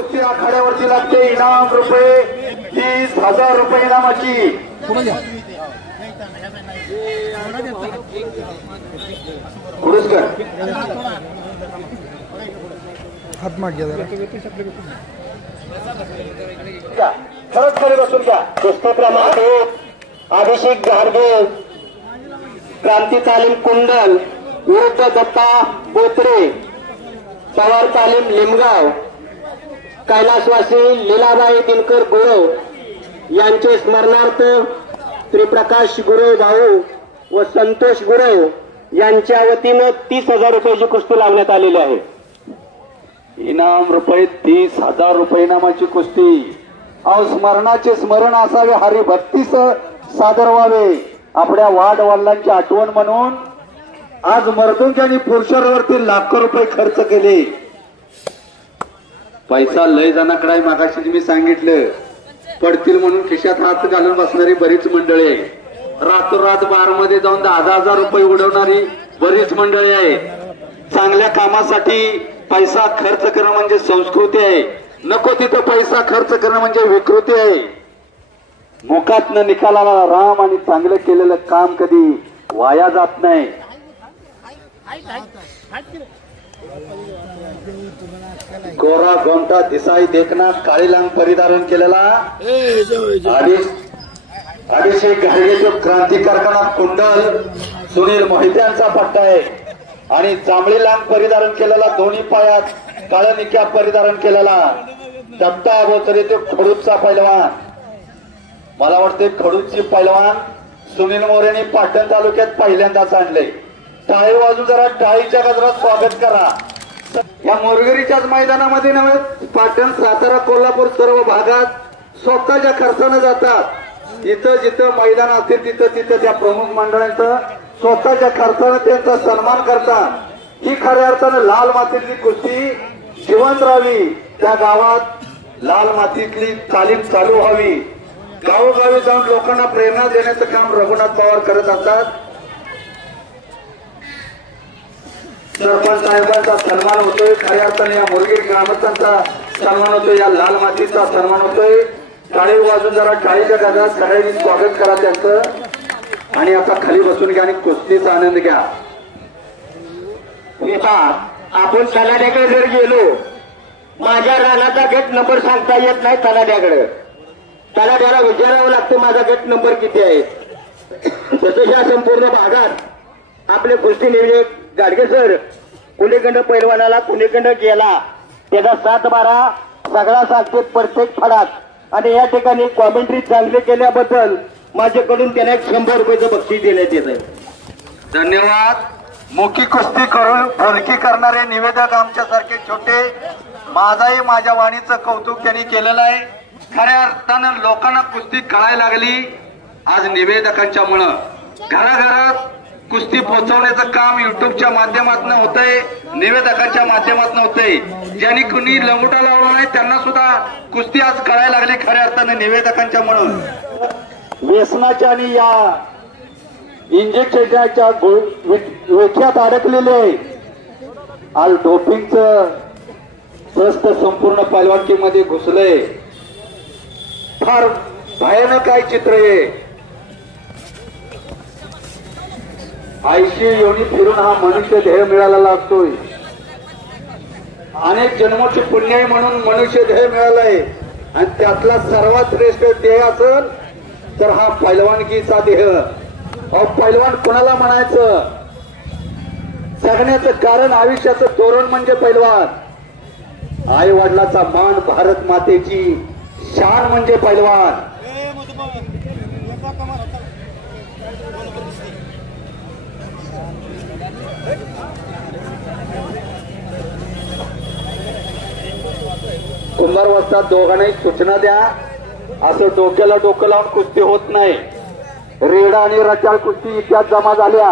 कुस्ती आखाड्यावरती लागते. इनाम रुपये 30,000 रुपये इनामाची. पुरस्कार हात माग घ्या खरंच खाली बसून घ्या. कुस्ती क्रमांक 1 अभिषेक घारगे क्रांती तालीम कुंडल विरुद्ध दत्ता बोत्रे पवार तालीम लिमगाव. कैलासवासी लीलाबाई दिनकर गुरव यांचे स्मरणार्थ त्रिप्रकाश गुरव भाऊ व संतोष गुरव यांच्या वतीनं 30,000 रुपयाची कुस्ती लावण्यात आलेली आहे. इनाम रुपये 30,000 रुपये इनामाची कुस्ती. स्मरणाचे स्मरण असावे, हरिभक्तीस सादर व्हावे. आपल्या वाड वडिलांची आठवण म्हणून आज मर्दुंजांनी पुरुषांवरती लाखो रुपये खर्च केले. पैसा लय जणांकडे मागाशी मी सांगितलं पडतील म्हणून खिशात हात घालून बसणारी बरीच मंडळी आहे. रातोरात बारमध्ये जाऊन 10,000 रुपये उडवणारी बरीच मंडळी आहे. चांगल्या कामासाठी पैसा खर्च करणं म्हणजे संस्कृती आहे. नको तिथं पैसा खर्च करणं म्हणजे विकृती आहे. मुखात न निकालाला राम आणि चांगलं केलेलं काम कधी वाया जात नाही. गोरा गोमटा दिसाई देखना काळी लांग परिधारण केलेला अभिषेक घारगेचे क्रांती कारखाना कुंडल सुनील मोहित्यांचा पट्टा आहे. आणि जांभळी लांग परिधारण केलेला दोन्ही पायात काळं निक्या परिधारण केलेला दत्ता बोत्रे ते खडूचा पैलवान. मला वाटते खडूची पैलवान सुनील मोरेने पाटण तालुक्यात पहिल्यांदाच आणले. टाळी वाजून जरा टाळीच्या गजरात स्वागत करा. या मोरगरीच्याच मैदानामध्ये नव्हे, पाटण सातारा कोल्हापूर सर्व भागात स्वतःच्या खर्चानं जातात. जिथं जिथं मैदान असतील तिथं तिथं त्या प्रमुख मंडळांचं स्वतःच्या खर्चानं त्यांचा सन्मान करतात. ही खऱ्या अर्थानं लाल मातीतली कुस्ती जिवंत राहावी. त्या गावात लाल मातीतली तालीम चालू व्हावी. गावोगावी जाऊन लोकांना प्रेरणा देण्याचं काम रघुनाथ पवार करत असतात. सरपंच साहेबांचा सन्मान होतोय. खऱ्या अर्थाने या मुरगीर ग्रामस्थांचा सन्मान होतोय. या लाल मातीचा सन्मान होतोय. टाळी वाजून जरा टाळीच्या गजरात सगळ्यांनी स्वागत करा त्यांचं. आणि आता खाली बसून घ्या आणि कुस्तीचा आनंद घ्या. आपण तलाड्याकडे जर गेलो, माझ्या रानाचा गट नंबर सांगता येत नाही तलाड्याकडे. तलाड्याला विचारावं लागतं माझा गट नंबर किती आहे. तसं या संपूर्ण भागात आपले कुस्ती नियोजक गाडगे सर कुणीकडं पैलवानाला कुणीकडं गेला त्याचा 7-12 सगळा सांगते प्रत्येक फडात. आणि या ठिकाणी कॉमेंट्री चांगली केल्याबद्दल माझ्याकडून त्यांना 100 रुपयाचं बक्षीस देण्यात येत आहे. धन्यवाद. मोठी कुस्ती करून बोलकी करणारे निवेदक आमच्यासारखे छोटे, माझाही माझ्या वाणीचं कौतुक त्यांनी केलेलं आहे. खऱ्या अर्थानं लोकांना कुस्ती कळायला लागली आज निवेदकांच्या मुळे. घराघरात कुस्ती पोहोचवण्याचं काम युट्यूबच्या माध्यमातून होतंय, निवेदकांच्या माध्यमातून होतंय. ज्यांनी कुणी लंगोटा लावला नाही त्यांना सुद्धा कुस्ती आज कळायला लागली खऱ्या अर्थानं निवेदकांच्या मुळे. व्यसनाच्या आणि या इंजेक्शनच्या वेठ्यात अडकलेले आज डोपिंगचं प्रस्त संपूर्ण पैलवानकीमध्ये घुसलंय. फार भयानक काय चित्र आहे. 80 योनी फिरून हा मनुष्य ध्येय मिळालेला असतोय. अनेक जन्मोची पुण्य म्हणून मनुष्य ध्येय मिळालाय. आणि त्यातला सर्वात श्रेष्ठ ध्येय असेल तर हा पैलवानकीचा ध्येय. पैलवान कोणाला म्हणायचं? जगण्याचं कारण आयुष्याचं धोरण म्हणजे पैलवान. आई वडिलाचा मान, भारत मातेची शान म्हणजे पैलवान. कुंभार वाजता दोघांनाही सूचना द्या. असं डोक्याला डोकं लावून कुस्ती होत नाही. रेडा आणि रचाळ कुस्ती इतिहास जमा झाल्या.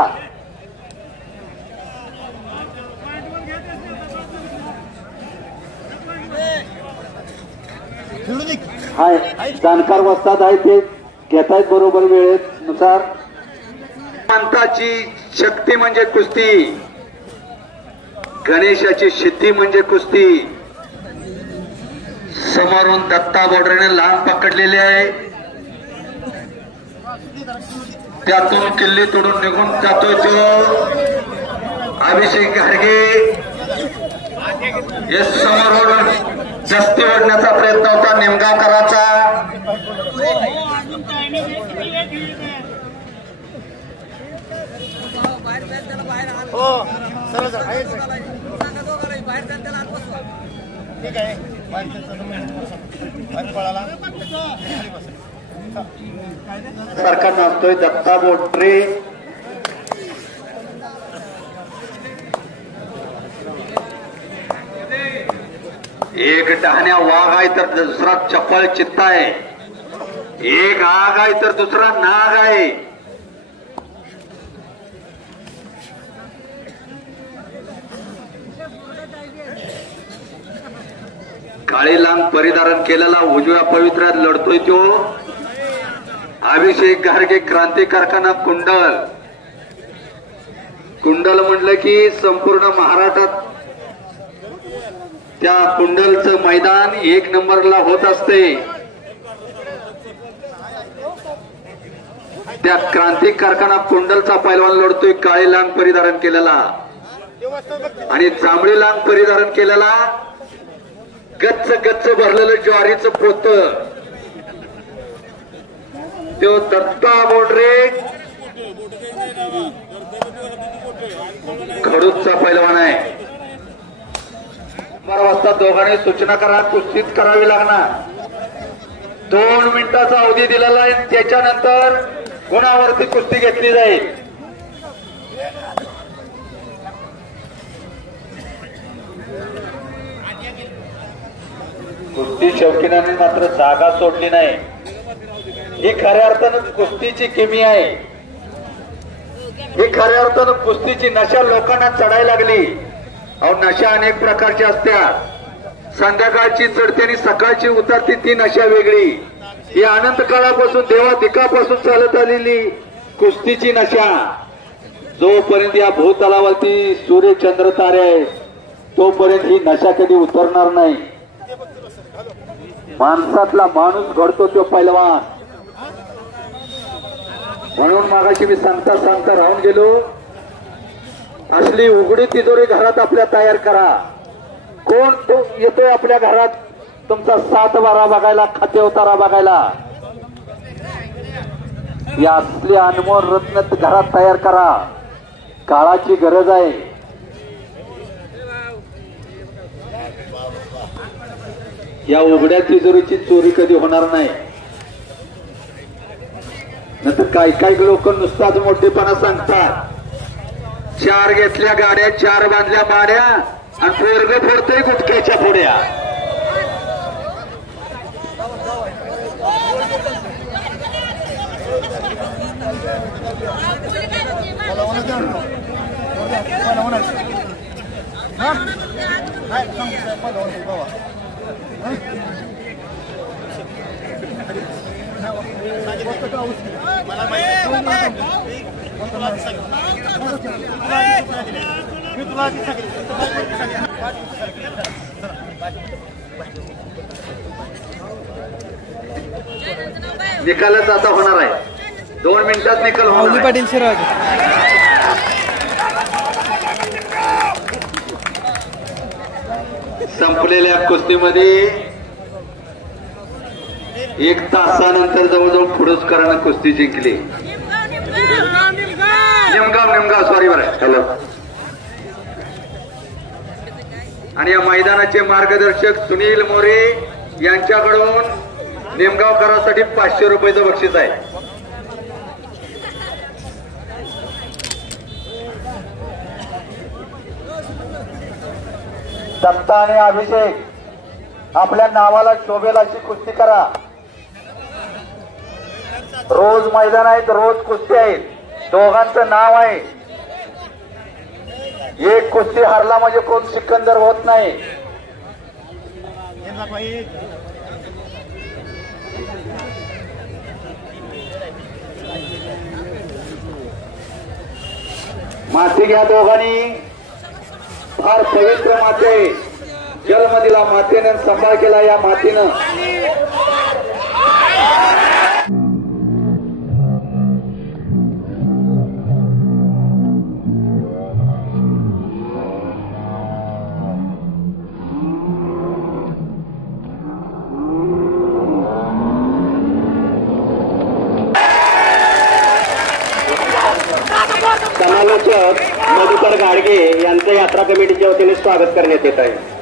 हाय जाणकार वस्तात आहे ते घेतायत बरोबर वेळेनुसार. मानताची शक्ती म्हणजे कुस्ती, गणेशाची सिद्धी म्हणजे कुस्ती. समोरून दत्ता बोडरेने लांब पकडलेली आहे, त्यातून किल्ली तोडून निघून जातोय तो अभिषेक घाडगे. हे समोरून जस्ती ओढण्याचा प्रयत्न होता निमगावकरांचा. सारखा नाचतोय दत्ता बोडरे. एक डहाण्या वाघ आहे तर दुसरा चपळ चित्ता आहे, एक आग आहे तर दुसरा नाग आहे. काळी लांग परिधारण केलेला उजव्या पवित्र्यात लढतोय तो अभिषेक घाडगे क्रांती कारखाना कुंडल. कुंडल म्हणलं की संपूर्ण महाराष्ट्रात त्या कुंडलचं मैदान एक नंबरला होत असते. त्या क्रांती कारखाना कुंडलचा पैलवान लढतोय काळी लांग परिधारण केलेला आणि जांभळी लांग परिधारण केलेला गच्च गच्च भरलेलं ज्वारीचं पोत तो दत्ता बोडरे खडूसचा पैलवान आहे. 12 वाजता दोघांनी सूचना करा, कुस्तीच करावी लागणार. 2 मिनिटाचा अवधी दिलेला आहे, त्याच्यानंतर गुणावरती कुस्ती घेतली जाईल. कुस्ती शौकीनांनी मात्र जागा सोडली नाही. ही खऱ्या अर्थानं कुस्तीची किमी आहे. ही खऱ्या अर्थानं कुस्तीची नशा लोकांना चढायला लागली. अहो नशा अनेक प्रकारची असतात. संध्याकाळची चढते आणि सकाळची उतरते ती नशा वेगळी. ही अनंत काळापासून देवाधिकापासून चालत आलेली कुस्तीची नशा. जोपर्यंत या भूतलावरती सूर्य चंद्र तारे आहे तोपर्यंत ही नशा कधी उतरणार नाही. माणसातला माणूस घडतो तो पैलवान. म्हणून मागाशी मी सांगता सांगता राहून गेलो, असली उघडी तिजोरी घरात आपल्या तयार करा. कोण तो येतोय आपल्या घरात तुमचा 7-12 बघायला, खाते उतारा बघायला. या असली अनमोल रत्न घरात तयार करा. काळाची गरज आहे. या उघड्या तिजोरीची चोरी कधी होणार नाही. नंतर काही लोक नुसताच मोठेपणा सांगतात. 4 घेतल्या गाड्या, 4 बांधल्या माड्या आणि पोरग फोडतोय गुटख्याच्या पुड्या. निकालच आता होणार आहे. 2 मिनिटात निकाल होणार. पाटील शिराग संपलेल्या कुस्तीमध्ये 1 तासानंतर जवळजवळ फुडूसकरांना कुस्ती जिंकली. निमगाव सॉरी बरं. हॅलो. आणि या मैदानाचे मार्गदर्शक सुनील मोरे यांच्याकडून निमगावकरांसाठी 500 रुपयाचं बक्षीस आहे. दत्ता आणि अभिषेक आपल्या नावाला शोभेल अशी कुस्ती करा. रोज मैदान आहेत, रोज कुस्ती आहेत. दोघांचं नाव आहे. एक कुस्ती हरला म्हणजे कोण सिकंदर होत नाही. माती घ्या दोघांनी. फार पवित्र माती. जन्म दिला मातेने, सांभाळ केला या मातीनं. समालोचक मधुकर गाडगे यांचं यात्रा कमिटीच्या वतीने स्वागत करण्यात येत आहे.